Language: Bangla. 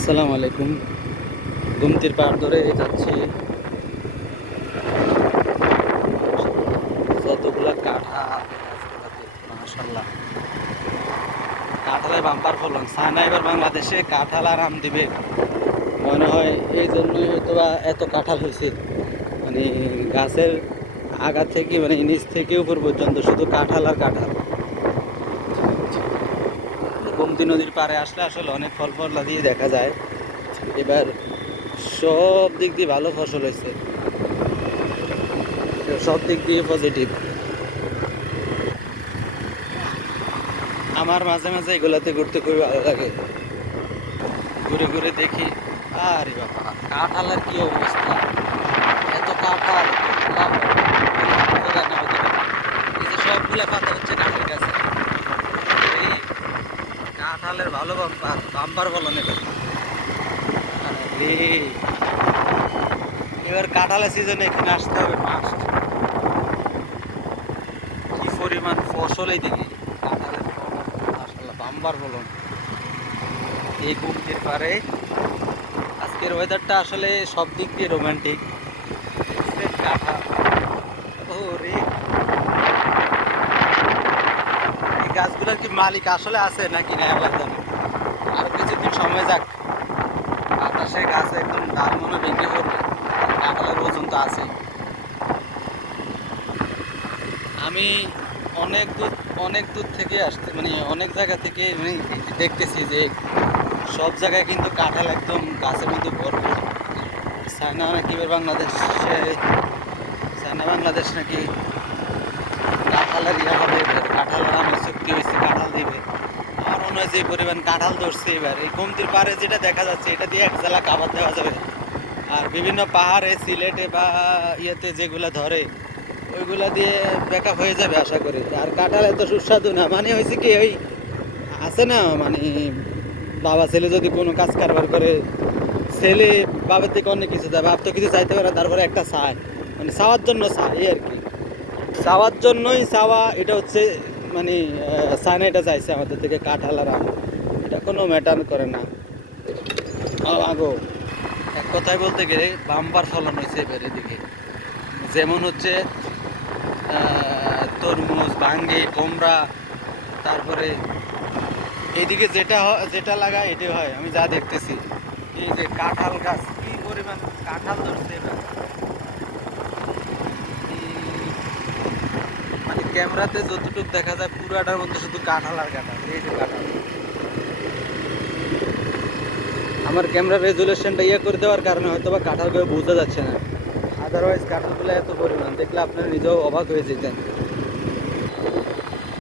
আসসালামু আলাইকুম। গুমতির পাড় ধরে যাচ্ছি। যতগুলা কাঁঠাল মাশাল্লাহ কাঁঠালের বাম্পার ফলন। সানা এবার বাংলাদেশে কাঁঠাল আরাম দিবে। মনে হয় এই জন্যই হয়তো বা এত কাঁঠাল হয়েছে। মানে গাছের আগা থেকে মানে নিচ থেকে উপর পর্যন্ত শুধু কাঁঠাল আর কাঁঠাল। গোমতী নদীর পাড়ে আসলে আসলে অনেক ফল ফললা দিয়ে দেখা যায়। এবার সব দিক দিয়ে ভালো ফসল হয়েছে। সব দিক দিয়ে পজিটিভ আমার মাঝে মাঝে এগুলাতে ঘুরতে খুবই ভালো লাগে। ঘুরে ঘুরে দেখি, আরে বাবা কাঁঠালের কি অবস্থা? এত কাঁঠাল সবগুলা পাতা হচ্ছে কাঁঠাল গাছে। কাঁঠালের ভালো বাম্পার নেবে এবার কাঁঠালের সিজনে এখানে আসতে হবে মাস কি পরিমাণ ফসল এই দিকে কাঁঠালের আসলে বাম্পার বলুন এই কুক্তির পারে। আজকের ওয়েদারটা আসলে সব দিক দিয়ে রোমান্টিক এই কি মালিক আসলে আছে নাকি না একলা জানে। আর কিছুদিন সময় যাক। বাতাসে গাছে একদম ডাল মনে ভেঙে পড়বে কাঁঠালের ওজন তো আছে আমি অনেক দূর অনেক দূর থেকে আসতে মানে অনেক জায়গা থেকে মানে দেখতেছি যে সব জায়গায় কিন্তু কাঁঠাল একদম গাছের মধ্যে ভরপুর। চায়না নাকি বাংলাদেশ, চায়না বাংলাদেশ নাকি কাঁঠালের ইয়ে হবে কাঁঠালের আমার চুক্তি হয়েছে কাঁঠাল দিবে। আমার মনে হয় যে পরিমাণ কাঁঠাল ধরছে এবার, এই কমতির পাড়ে যেটা দেখা যাচ্ছে, এটা দিয়ে এক জেলা খাবার দেওয়া যাবে। আর বিভিন্ন পাহাড়ে, সিলেটে বা ইয়েতে যেগুলা ধরে, ওইগুলো দিয়ে ব্যাকআপ হয়ে যাবে আশা করি। আর কাঁঠাল এত সুস্বাদু না মানে হয়েছে কি, ওই আছে না মানে বাবা ছেলে যদি কোনো কাজ কারবার করে, ছেলে বাবার থেকে অনেক কিছু দেয়, বাপ তো কিছু চাইতে পারে তারপরে একটা চায়। মানে চাওয়ার জন্য চায় আর কি। চাওয়ার জন্যই চাওয়া, এটা হচ্ছে মানে এটা চাইছে আমাদের থেকে, কাঁঠাল আর এটা কোনো ম্যাটার করে না। আগো। এক কথায় বলতে গেলে বাম্পার ফলন হয়েছে এবার এদিকে। যেমন হচ্ছে তরমুজ ভাঙ্গি কোমরা তারপরে এইদিকে যেটা যেটা লাগায় এটাই হয়। আমি যা দেখতেছি, এই যে কাঁঠাল গাছ, কি পরিমাণ কাঁঠাল ধরছে এবার এই মানে ক্যামেরাতে যতটুকু দেখা যায় পুরাটার মধ্যে শুধু কাঁঠাল আর কাঁঠাল, এই যে কাঁঠাল। আমার ক্যামেরার রেজুলেশনটা ইয়ে করে দেওয়ার কারণে হয়তো বা কাঁঠালগুলো বোঝা যাচ্ছে না। আদারওয়াইজ কাঁঠালগুলো এত পরিমাণ, দেখলে আপনারা নিজেও অবাক হয়ে যেতেন।